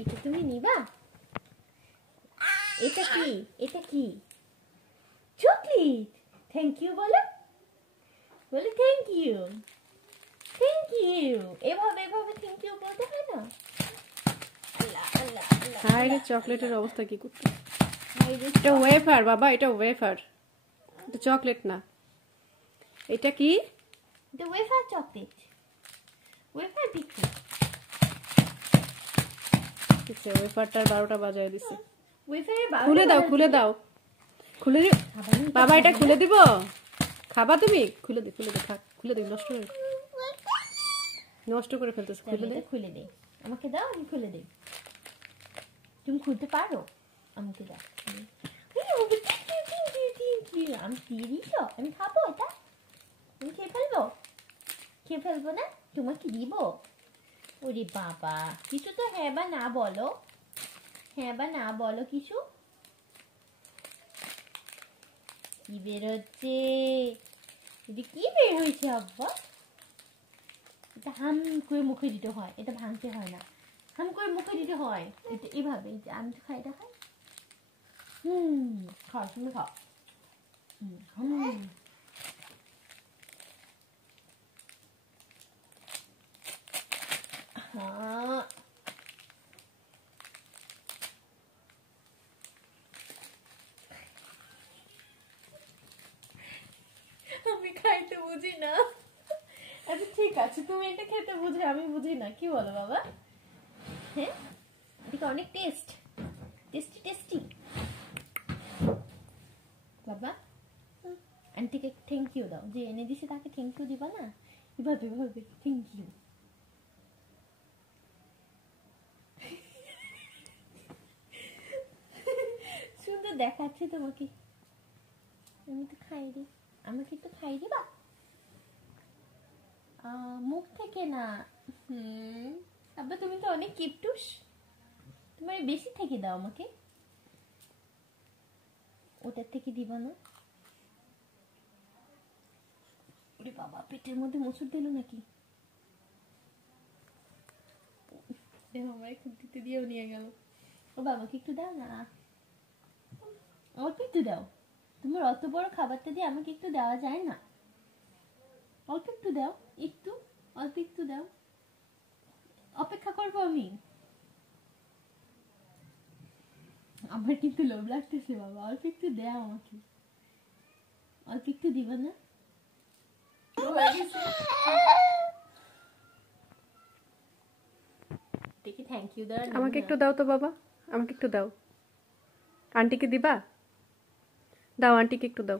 এটা তুমি নিবা? এটা কি? এটা কি? চকলেট। থ্যাংক ইউ বলো, বলো থ্যাংক ইউ, থ্যাংক ইউ। এভাবে এভাবে থ্যাংক ইউ বলতে হয় না? আল্লাহ আল্লাহ আল্লাহ। হায় রে, চকলেটের অবস্থা কি করতে? এটা ওয়েফার বাবা, এটা ওয়েফার, এটা চকলেট না। এটা কি? এটা ওয়েফার চকলেট, ওয়েফার বিক্রি। আচ্ছা, ওয়েফারটার 12টা বাজায় দিছে। ওয়েফারের খুলে দাও, খুলে দাও, খুলে দিও বাবা। এটা খুলে দিব? খাবা তুমি? খুলে দে, খুলে দে, থাক, খুলে দে। নষ্ট করে ফেলতেছে। খুলে দে, খুলে দে। আমাকে দাও, আমি খুলে দেই। তুমি খুলতে পারো? আমাকে দাও। আমি দিয়ে দিস, আমি খাবো এটা। আমি খেয়ে ফেলবো? খেয়ে ফেলবো না, তোমাকে দিব। ওরে বাবা, কিছু তো হ্যাঁ বা না বলো, হ্যাঁ বা না বলো কিছু। কি বেরোচ্ছে? এটা কি বের হয়েছে আব্বা? এটা হাম করে মুখে দিতে হয়, এটা ভাঙতে হয় না। হাম করে মুখে দিতে হয়, এটা এভাবে। আমি তো খাই, এটা খাই। খাও, তুমি খাও। আমি খাইতে বুঝি না। আচ্ছা ঠিক আছে, তুমি এটা খেতে বুঝো, আমি বুঝি না। কি বলো বাবা? হ্যাঁ, এটা অনেক টেস্ট, টেস্টি টেস্টি। বাবা, আন্টিকে থ্যাংক ইউ দাও, যে এনে দিছে তাকে থ্যাংক ইউ দিবা না? এভাবে এভাবে থ্যাংক ইউ। সুন্দর দেখাচ্ছে তোমাকে। আমি তো খাই রে, আমাকে একটু খাই দিবা? মুখ থেকে না। আব্বা তুমি তো অনেক কিপটুস, তোমার বেশি থেকে দাও আমাকে। ওটার থেকে দিবা না? ওরে বাবা, পেটের মধ্যে মোচড় দিল নাকি? আমার একটু দিতে দিয়েও নিয়ে গেল। ও বাবাকে একটু দাও না, অল্প একটু দাও। তোমার অত বড় খাবারটা দিয়ে আমাকে একটু দেওয়া যায় না? অল্প একটু দাও, একটু, অল্প একটু দাও। অপেক্ষা করবো আমি। আমার কিন্তু লোভ লাগতেছে বাবা, অল্প একটু দাও আমাকে, অল্প একটু দিবা না? দেখি থ্যাংক ইউ দাও। আমাকে একটু দাও তো বাবা, আমাকে একটু দাও। আন্টিকে দিবা? দাও, আন্টিকে একটু দাও।